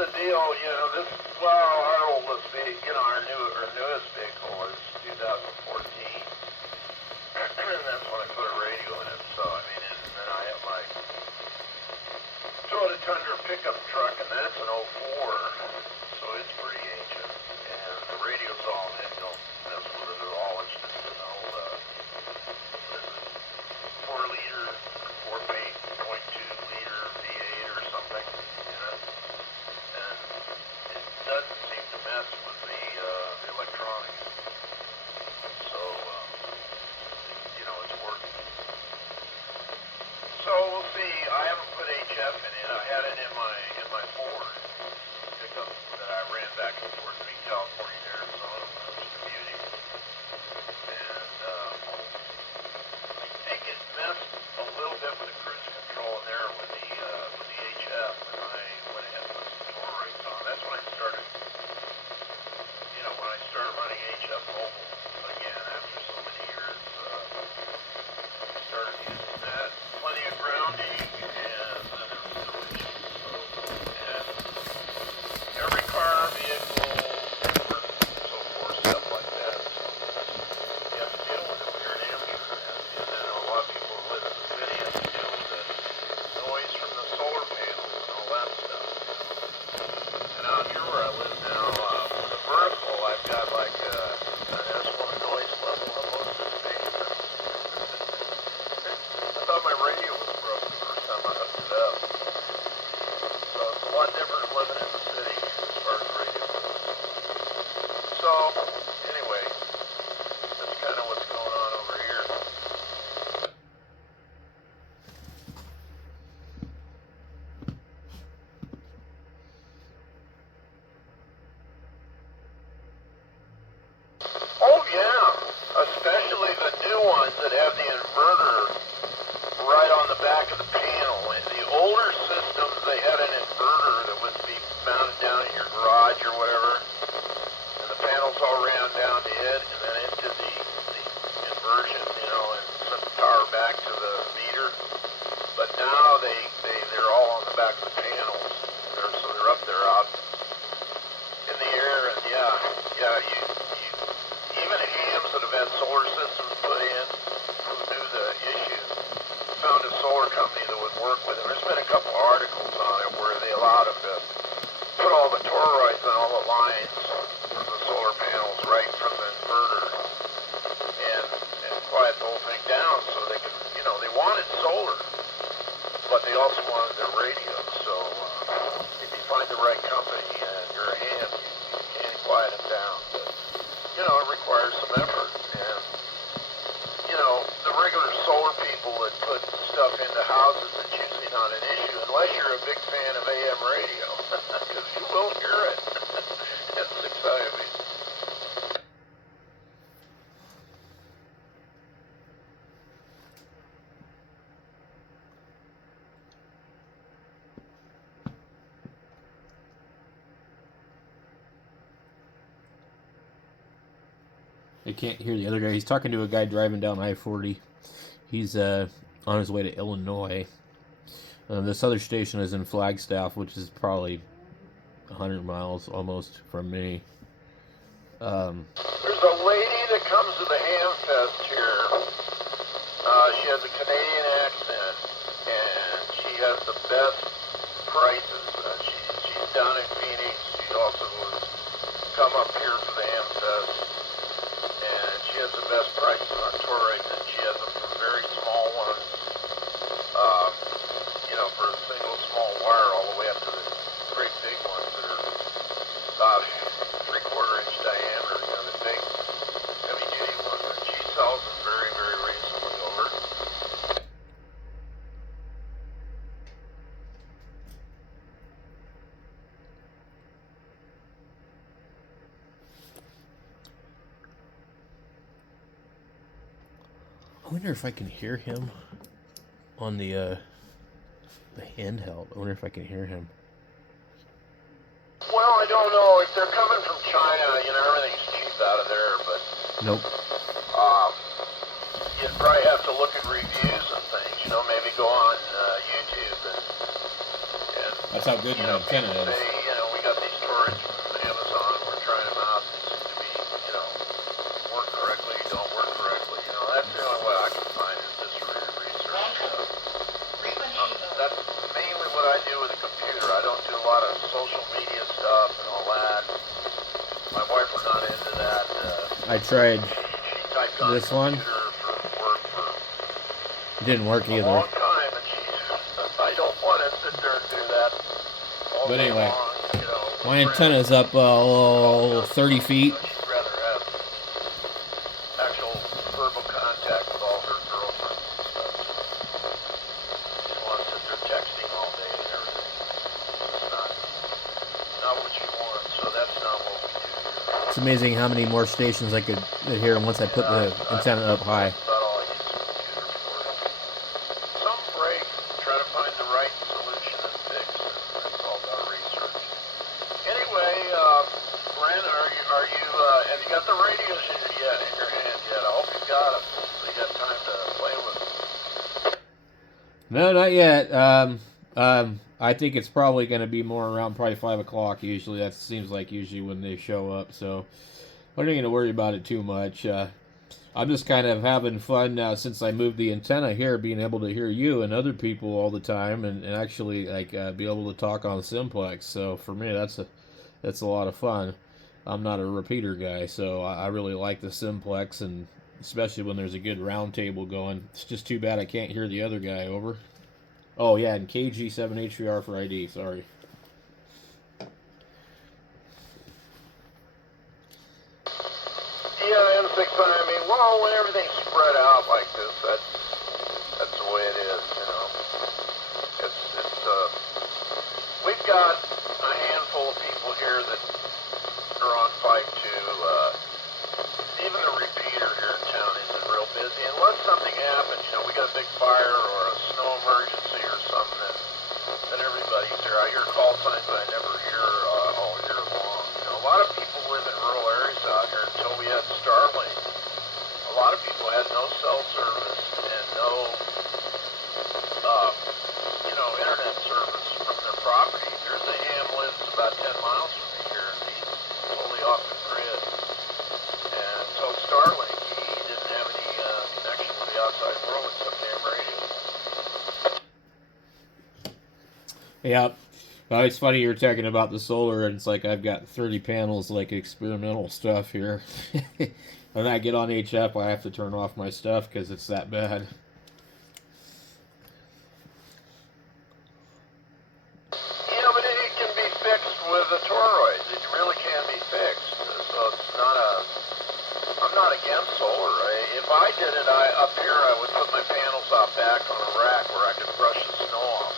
the deal, well, our oldest vehicle, our newest vehicle is 2014. And that's when I put a radio in it. So, I mean, and then I have my Toyota Tundra pickup truck, and that's an '04. So it's pretty ancient. And the radio's all in, don't mess with it at all. It's just an old, what is it, 4-liter, 4.2-liter V8 or something. And it doesn't seem to mess with the electronics. So, it's working. So we'll see. I haven't put HF in it. I had it in my Ford pickup that I ran back and forth between California and Arizona when I was commuting. And I think it messed a little bit with the cruise control in there with the HF, and I went ahead and put some Toroids on. That's when I started, running HF Mobile again after so many years. I started using that. Plenty of grounding, and then there was no issues. And every car, vehicle, network, so forth, stuff like that. So you have to deal with it when you're an amateur. And then a lot of people who live in the city have to deal with the noise from the solar panels and all that stuff. And out here where I live now, with the vertical, I've got like an S1 noise level almost as big. I thought my radio was broke the first time I hooked it up. So it's a lot different than living in the city as far as radio goes. So, anyway, that's kind of what's going on over here. Oh yeah, especially the new ones that have the inverter right on the back of the panel. In the older systems, they had an inverter that would be mounted down in your garage or whatever, and the panels all ran down to it, and then into the inversion, and sent the power back to the meter. But now they're all on the back of the panels. So they're up there out in the air, and you even hams that have had solar systems put in who knew the issue found a solar company that would work with them. There's been a couple articles on it where they allowed them to put all the toroids on all the lines from the solar panels right from the inverter and quiet the whole thing down so they could, they wanted solar, but they also wanted their radio. So if you find the right company and you're a ham, you can quiet them down. But, it requires some effort. And, the regular solar people that put stuff into houses, it's usually not an issue unless you're a big fan of AM radio, because you will hear it at 6IME. I can't hear the other guy. He's talking to a guy driving down I-40. He's on his way to Illinois. This other station is in Flagstaff, which is probably 100 miles almost from me. There's a lady that comes to the Ham Fest here. She has a Canadian accent, and she has the best prices. She's down in Phoenix. She also was come up here for the Ham Fest, and she has the best prices on toroids, and she has them for very small ones. For a single small wire, all the way up to the great big ones that are about 3/4 inch diameter. The big heavy duty ones, and she sells them very, very reasonably over. I wonder if I can hear him on the handheld. I wonder if I can hear him. Well, I don't know. If they're coming from China, everything's cheap out of there, but Nope. you'd probably have to look at reviews and things, maybe go on YouTube and That's how good an antenna people is. say, we lot of social media stuff and all that. My wife was not into that. I tried She typed on this the one. computer for work for It didn't work a either. long time, and I don't want to sit there and do that all But day anyway, long, you know. my antenna's up 30 feet. She'd rather have actual verbal contact with all her girlfriends and stuff. She don't want to sit there texting all day and everything. It's not what she wants, so that's not what we do here. It's amazing how many more stations I could hear once I put the antenna up high. That's about all I use the computer for. Some break, try to find the right solution and fix it. That's all about research. Anyway, Brent, have you got the radios in your hand yet? I hope you got them, so you got time to play with them. No, not yet. I think it's probably going to be more around probably 5 o'clock usually. That seems like usually when they show up. So I'm not going to worry about it too much. I'm just kind of having fun now since I moved the antenna here, being able to hear you and other people all the time, and actually like be able to talk on Simplex. So for me, that's a lot of fun. I'm not a repeater guy, so I really like the Simplex, and especially when there's a good round table going. It's just too bad I can't hear the other guy over. Oh yeah, and KG7HVR for ID. Sorry. Yeah, M6, I mean, well, when everything's spread out like this, that's the way it is, you know. We've got a handful of people here that are on Fight 2. Even the repeater here in town isn't real busy. Unless something happens, you know, we got a big fire or a snow emergency or something, then everybody's here. I hear call signs that I never hear all year long. You know, a lot of people live in rural areas out here until we had Starlink. A lot of people had no cell service and no, internet service from their property. There's a hamlet about 10 miles from me here, and he's totally off the grid. And so Starlink, he didn't have any connection with the outside world except ham radio. Yeah. Well, it's funny you're talking about the solar, and it's like I've got 30 panels, like experimental stuff here. When I get on HF, I have to turn off my stuff because it's that bad. Yeah, but it can be fixed with the toroids. It really can be fixed. So it's not I'm not against solar. If I did it, up here, I would put my panels out back on a rack where I could brush the snow off.